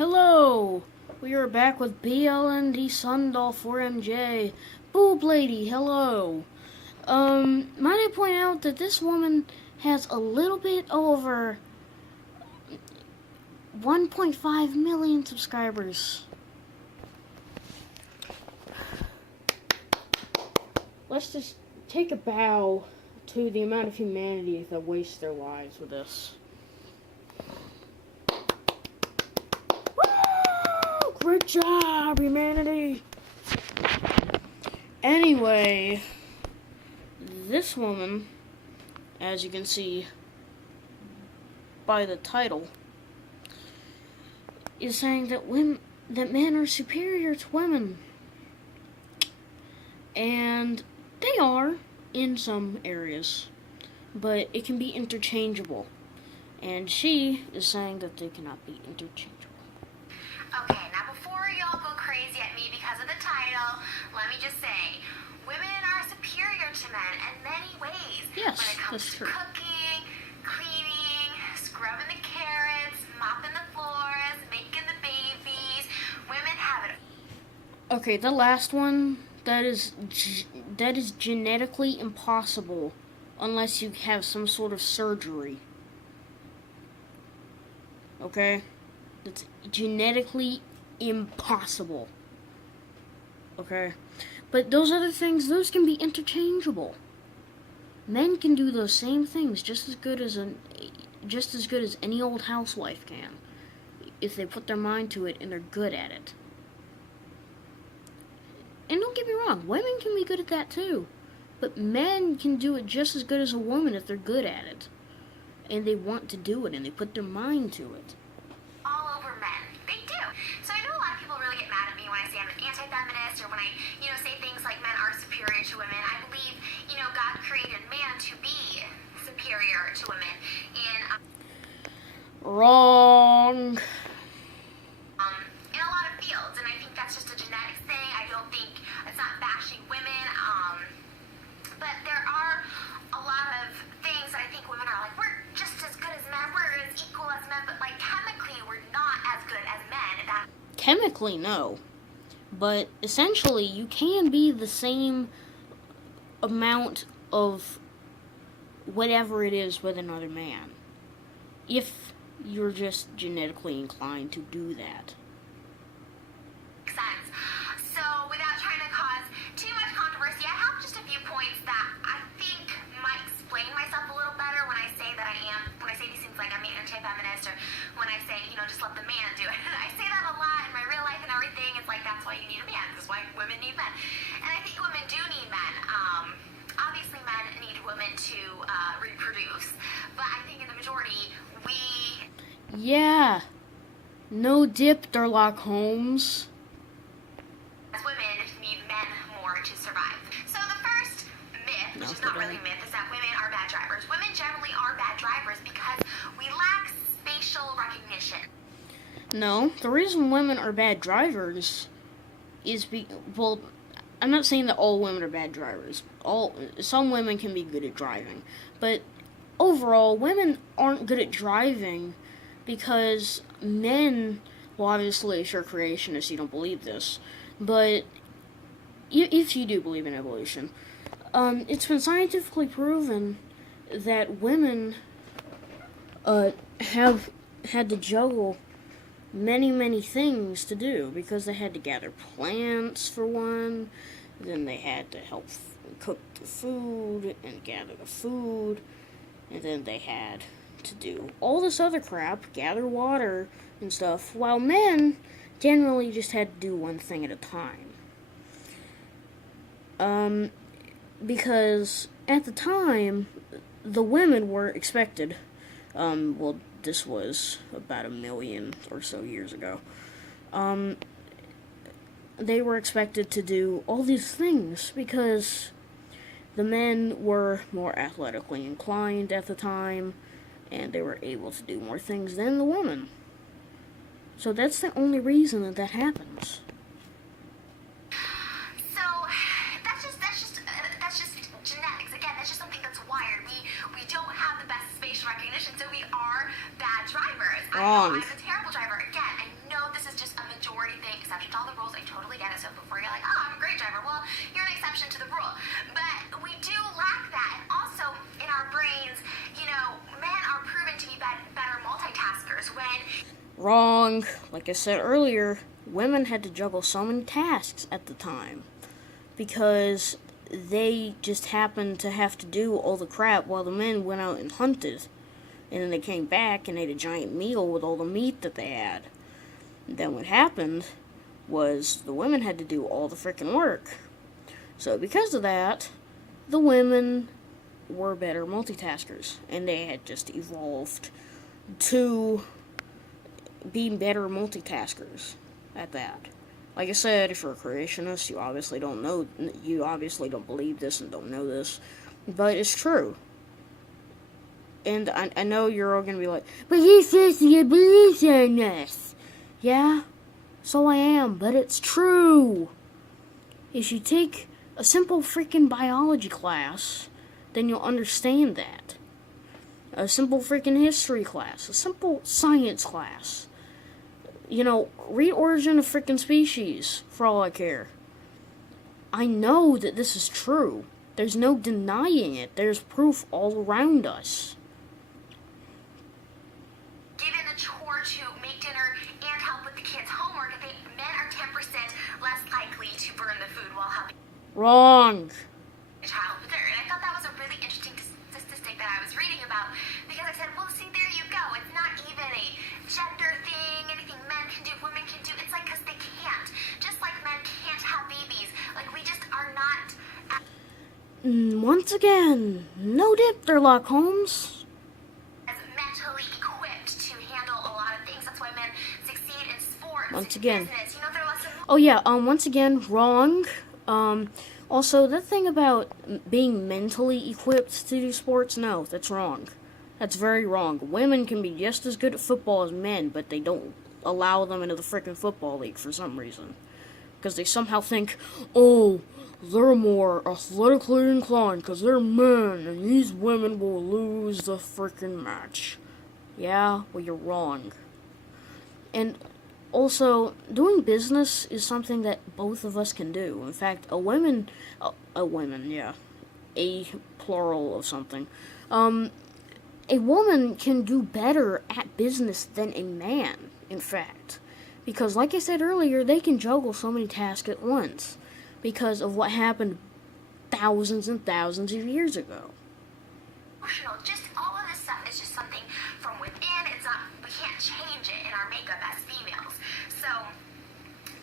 Hello! We are back with BLND Sundal 4MJ. Boob Lady, hello. Might I point out that this woman has a little bit over 1.5 million subscribers. Let's just take a bow to the amount of humanity that wastes their lives with this. Great job, humanity! Anyway, this woman, as you can see by the title, is saying that men are superior to women. And they are in some areas, but it can be interchangeable. And she is saying that they cannot be interchangeable. Okay, now before y'all go crazy at me because of the title, let me just say, women are superior to men in many ways. Yes, when it comes that's to true. cooking, cleaning, scrubbing the carrots, mopping the floors, making the babies. Women have it. Okay, the last one, that is genetically impossible unless you have some sort of surgery. Okay? That's genetically impossible. Okay? But those other things, those can be interchangeable. Men can do those same things just as good as any old housewife can, if they put their mind to it and they're good at it. And don't get me wrong, women can be good at that too. But men can do it just as good as a woman if they're good at it. And they want to do it and they put their mind to it. All over men. They do. So I know a lot of people really get mad at me when I say I'm an anti-feminist or when I, say things like men are superior to women. I believe, God created man to be superior to women. And Wrong. in a lot of fields, and I think that's just a genetics thing. I don't think it's not bashing women, but there are a lot of things that I think women are like, we're just as good as men, we're as equal as men, but like chemically we're not as good as men. Chemically, no. But essentially, you can be the same amount of whatever it is with another man, if you're just genetically inclined to do that. Sense. So without trying to cause too much controversy, I have just a few points that I think might explain myself a little better when I say these things like I'm an anti-feminist, or when I say, just let the man do it. I say that a lot in my real life and everything. It's like, that's why you need a man, because why women need men. And I think women do need men. Obviously men need women to reproduce, but I think in the majority, Yeah. No dip, Sherlock Holmes. as women need men more to survive. So the first myth, which is not really a myth, is that women are bad drivers. Women generally are bad drivers because we lack spatial recognition. No, the reason women are bad drivers is I'm not saying that all women are bad drivers. Some women can be good at driving, but overall, women aren't good at driving because men, well, obviously, if you're a creationist, you don't believe this, but if you do believe in evolution, it's been scientifically proven that women have had to juggle many things to do, because they had to gather plants for one, then they had to help cook the food and gather the food, and then they had to do all this other crap, gather water and stuff, while men generally just had to do one thing at a time. Because at the time, the women were expected, this was about 1 million or so years ago, they were expected to do all these things because the men were more athletically inclined at the time, and they were able to do more things than the woman. So that's the only reason that happens. So that's just genetics. Again, that's just something that's wired. We don't have the best spatial recognition, so we are bad drivers. Wrong. I'm a terrible driver. Again, I know this exception to all the rules. I totally get it. So before you're like, oh, I'm a great driver, well, you're an exception to the rule. But we do lack that. And also, in our brains, men are proven to be better multitaskers when... Wrong. Like I said earlier, women had to juggle so many tasks at the time because they just happened to have to do all the crap while the men went out and hunted. And then they came back and ate a giant meal with all the meat that they had. And then what happened was the women had to do all the freaking work. So because of that, the women were better multitaskers. And they had just evolved to be better multitaskers at that. Like I said, if you're a creationist, you obviously don't believe this and don't know this. But it's true. And I know you're all going to be like, but he says he believes in this. Yeah, so I am, but it's true. If you take a simple freaking biology class, then you'll understand that. A simple freaking history class, a simple science class. Read Origin of Freaking Species, for all I care. I know that this is true. There's no denying it. There's proof all around us. Given the chore to make dinner and help with the kids' homework, I think men are 10% less likely to burn the food while helping Wrong. a child with dinner. And I thought that was a really interesting statistic that I was reading about because I said, well, see, there you go. It's not even a gender thing, anything men can do, women can do. It's like because they can't. Just like men can't have babies. Like, we just are not... Once again, no dip there, Lock Holmes. as mentally equipped to handle a lot of things. That's why men succeed in sports, Once in again. business. They're less than... Oh yeah, once again, wrong. Also, that thing about being mentally equipped to do sports, no, that's wrong. That's very wrong. Women can be just as good at football as men, but they don't allow them into the frickin' football league for some reason. Because they somehow think, oh, they're more athletically inclined because they're men, and these women will lose the frickin' match. Yeah, well, you're wrong. And also, doing business is something that both of us can do. In fact, a plural of something. A woman can do better at business than a man, in fact. Because, like I said earlier, they can juggle so many tasks at once. Because of what happened thousands and thousands of years ago. Just all of this stuff is just something from within. It's not, we can't change it in our makeup as females. So,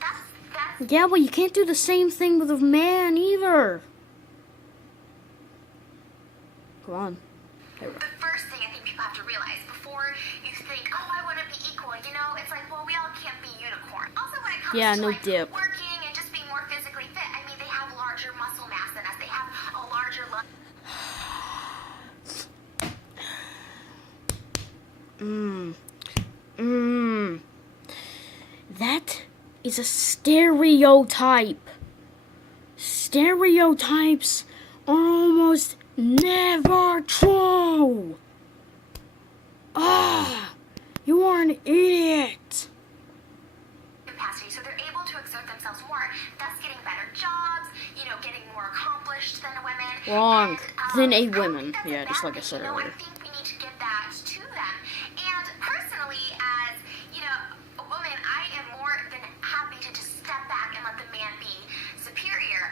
that's... Yeah, well, you can't do the same thing with a man either. Come on. There we go. The first thing I think people have to realize before you think, oh, I want to be equal, it's like, well, we all can't be unicorn. Also, when it comes Yeah, to no like dip. working and just being more physically fit, I mean, they have larger muscle mass than us. They have a larger lung. That is a stereotype. Stereotypes are almost never true. You are an idiot. Capacity, so they're able to exert themselves more, thus getting better jobs, getting more accomplished than women. Wrong. Than a I don't women. think that's Yeah, a just bad like I said thing, earlier. I think we need to give that to them. And personally, as, a woman, I am more than happy to just step back and let the man be superior.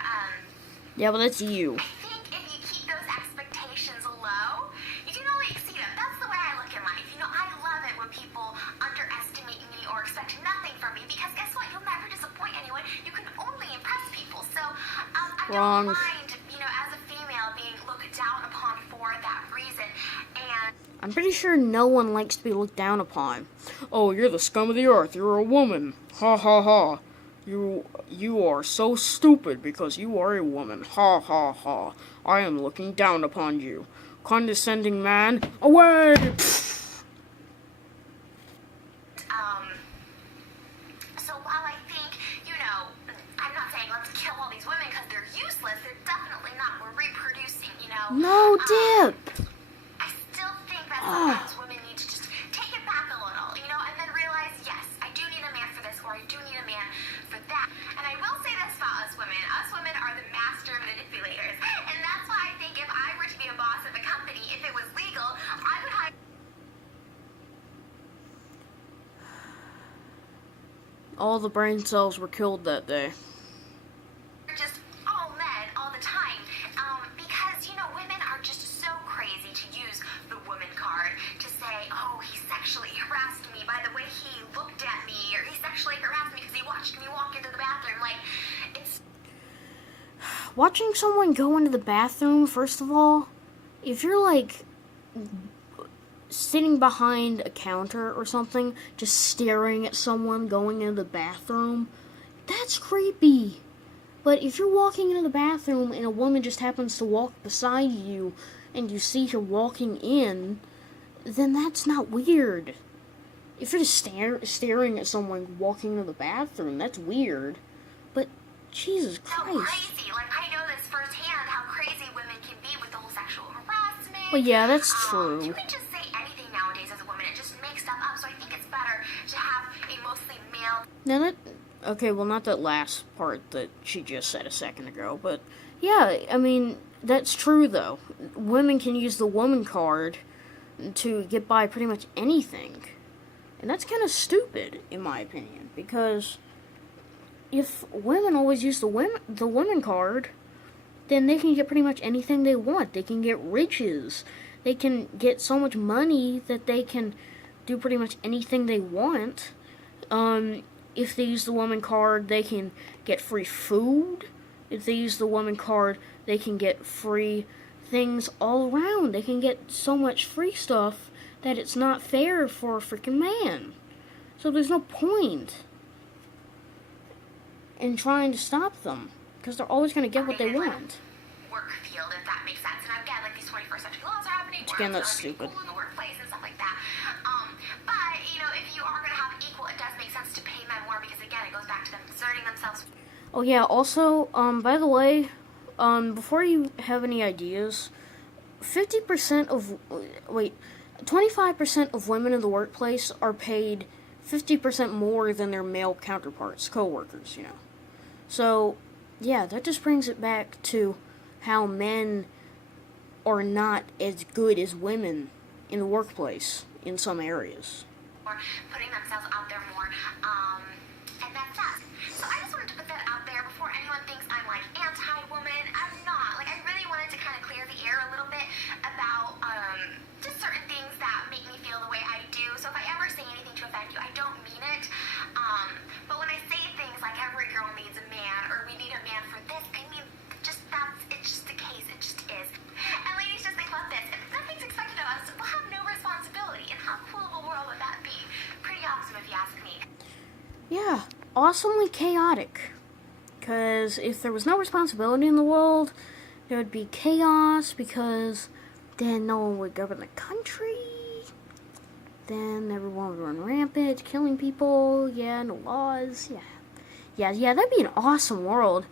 Yeah, well, that's you. I think if you keep those expectations low, you can only exceed them. That's the way I look in life. I love it when people underestimate me or expect nothing from me because guess what? You'll never disappoint anyone. You can only impress people. So I Wrong. don't mind, as a female being looked down upon for that reason. And I'm pretty sure no one likes to be looked down upon. Oh, you're the scum of the earth. You're a woman. Ha ha ha. You are so stupid because you are a woman. Ha ha ha. I am looking down upon you. Condescending man, away! so while I think, I'm not saying let's kill all these women because they're useless. They're definitely not. We're reproducing, No dip! I still think that sometimes women need to just take it back a little, and then realize, yes, I do need a man for this, or I do need a man for All the brain cells were killed that day. Just all men all the time. Because, women are just so crazy to use the woman card to say, oh, he sexually harassed me by the way he looked at me, or he sexually harassed me because he watched me walk into the bathroom. Like, it's... Watching someone go into the bathroom, first of all, if you're like sitting behind a counter or something, just staring at someone going into the bathroom, that's creepy. But if you're walking into the bathroom and a woman just happens to walk beside you and you see her walking in, then that's not weird. If you're just staring at someone walking into the bathroom, that's weird. But Jesus Christ. So crazy. Like, I know this firsthand, how crazy women can be with the whole sexual harassment. Well, yeah, that's true. You can just say anything nowadays as a woman. It just makes stuff up. So I think it's better to have a mostly male... Now that... Okay, well, not that last part that she just said a second ago, but yeah, I mean, that's true, though. Women can use the woman card to get by pretty much anything. And that's kind of stupid, in my opinion, because if women always use the woman card, then they can get pretty much anything they want. They can get riches. They can get so much money that they can do pretty much anything they want. If they use the woman card, they can get free food. If they use the woman card, they can get free things all around. They can get so much free stuff that it's not fair for a freaking man. So there's no point in trying to stop them, because they're always going to get what they want. Work field, if that makes sense. And again, like, these 21st century laws are happening. Again, that's stupid. In the workplace and stuff like that. But, if you are going to have equal, it does make sense to pay men more, because again, it goes back to them exerting themselves. Oh yeah, also, by the way, before you have any ideas, 25% of women in the workplace are paid 50% more than their male counterparts, co-workers, So, yeah, that just brings it back to how men are not as good as women in the workplace in some areas. Or putting themselves out there more, and that's that. So I just wanted to put that out there before anyone thinks I'm like anti-woman. I'm not. Like, I really wanted to kind of clear the air a little bit about just certain things that make me feel the way I do. So if I ever say anything to offend you, I don't mean it. But when I say things like every girl needs a man, or we need a man for this, I mean, it's just the case. It just is. And ladies, just think about this. If nothing's expected of us, we'll have no responsibility. And how cool of a world would that be? Pretty awesome, if you ask me. Yeah, awesomely chaotic. Because if there was no responsibility in the world, there would be chaos, because then no one would govern the country. Then everyone would run rampant, killing people. Yeah, no laws. Yeah, that'd be an awesome world.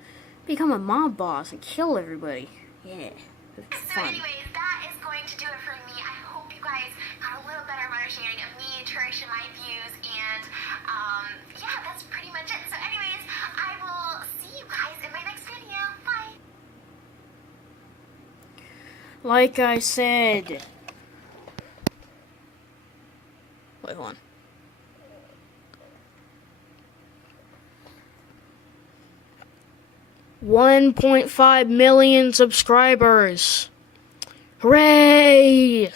Become a mob boss and kill everybody. Yeah, it'd be So fun. anyways, that is going to do it for me. I hope you guys got a little better understanding of me, Trish, and my views, and yeah, that's pretty much it. So anyways, I will see you guys in my next video. Bye! Like I said. Wait, hold on. $1.5 million subscribers. Hooray!